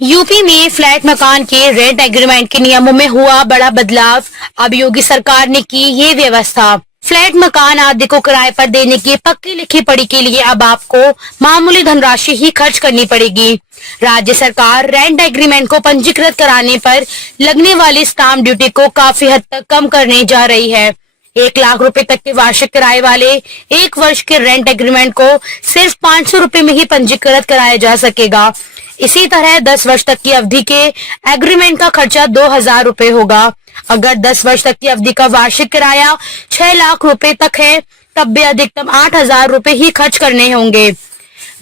UP में flat मकान के रेंट एग्रीमेंट के नियमों में हुआ बड़ा बदलाव। अब योगी सरकार ने की ये व्यवस्था। फ्लैट मकान आदि को किराए पर देने की पक्की लिखी पढ़ी के लिए अब आपको मामूली धनराशि ही खर्च करनी पड़ेगी। राज्य सरकार रेंट एग्रीमेंट को पंजीकृत कराने पर लगने वाली स्टाम्प ड्यूटी को काफी हद तक कम करने जा रही है। 1 लाख रुपए तक के वार्षिक किराए वाले 1 वर्ष के रेंट एग्रीमेंट को सिर्फ 500 रुपए में ही पंजीकृत कराया जा सकेगा। इसी तरह 10 वर्ष तक की अवधि के एग्रीमेंट का खर्चा 2000 रुपए होगा। अगर 10 वर्ष तक की अवधि का वार्षिक किराया 6 लाख रुपए तक है, तब भी अधिकतम 8000 रुपए ही खर्च करने होंगे।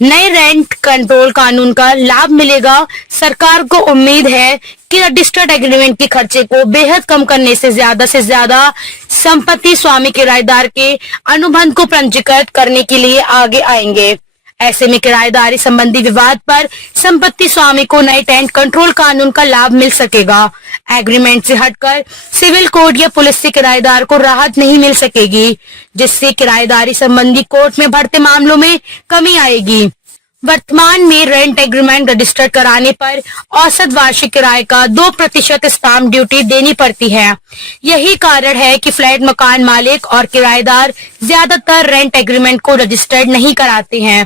नए रेंट कंट्रोल कानून का लाभ मिलेगा। सरकार को उम्मीद है कि रजिस्टर्ड एग्रीमेंट के खर्चे को बेहद कम करने से ज्यादा संपत्ति स्वामी किराएदार के अनुबंध को पंजीकृत करने के लिए आगे आएंगे। ऐसे में किराएदारी संबंधी विवाद पर संपत्ति स्वामी को नए रेंट कंट्रोल कानून का लाभ मिल सकेगा। एग्रीमेंट से हटकर सिविल कोर्ट या पुलिस से किराएदार को राहत नहीं मिल सकेगी, जिससे किराएदारी संबंधी कोर्ट में बढ़ते मामलों में कमी आएगी। वर्तमान में रेंट एग्रीमेंट रजिस्टर कराने पर औसत वार्षिक किराए का 2% स्टाम्प ड्यूटी देनी पड़ती है। यही कारण है कि फ्लैट मकान मालिक और किराएदार ज्यादातर रेंट एग्रीमेंट को रजिस्टर्ड नहीं कराते हैं।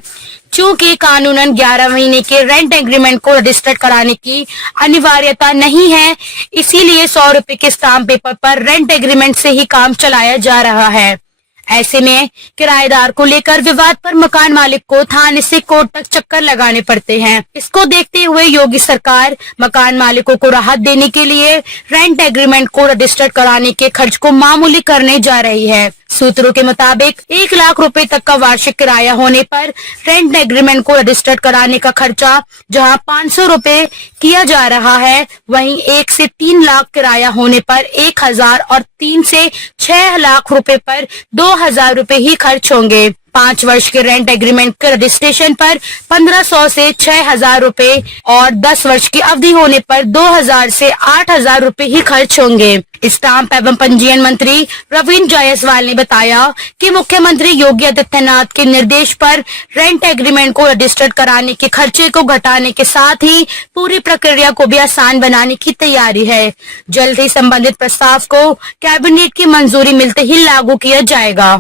चूंकि कानूनन 11 महीने के रेंट एग्रीमेंट को रजिस्टर्ड कराने की अनिवार्यता नहीं है, इसीलिए 100 रुपए के स्टाम्प पेपर पर रेंट एग्रीमेंट से ही काम चलाया जा रहा है। ऐसे में किराएदार को लेकर विवाद पर मकान मालिक को थाने से कोर्ट तक चक्कर लगाने पड़ते हैं। इसको देखते हुए योगी सरकार मकान मालिकों को राहत देने के लिए रेंट एग्रीमेंट को रजिस्टर्ड कराने के खर्च को मामूली करने जा रही है। सूत्रों के मुताबिक 1 लाख रुपए तक का वार्षिक किराया होने पर रेंट एग्रीमेंट को रजिस्टर्ड कराने का खर्चा जहां 500 रुपए किया जा रहा है, वहीं 1 से 3 लाख किराया होने पर 1000 और 3 से 6 लाख रुपए पर 2000 रुपए ही खर्च होंगे। 5 वर्ष के रेंट एग्रीमेंट के रजिस्ट्रेशन पर 1500 से 6000 रुपए और 10 वर्ष की अवधि होने पर 2000 से 8000 रुपए ही खर्च होंगे। स्टाम्प एवं पंजीयन मंत्री रविंद्र जायसवाल ने बताया कि मुख्यमंत्री योगी आदित्यनाथ के निर्देश पर रेंट एग्रीमेंट को रजिस्टर्ड कराने के खर्चे को घटाने के साथ ही पूरी प्रक्रिया को भी आसान बनाने की तैयारी है। जल्द ही संबंधित प्रस्ताव को कैबिनेट की मंजूरी मिलते ही लागू किया जाएगा।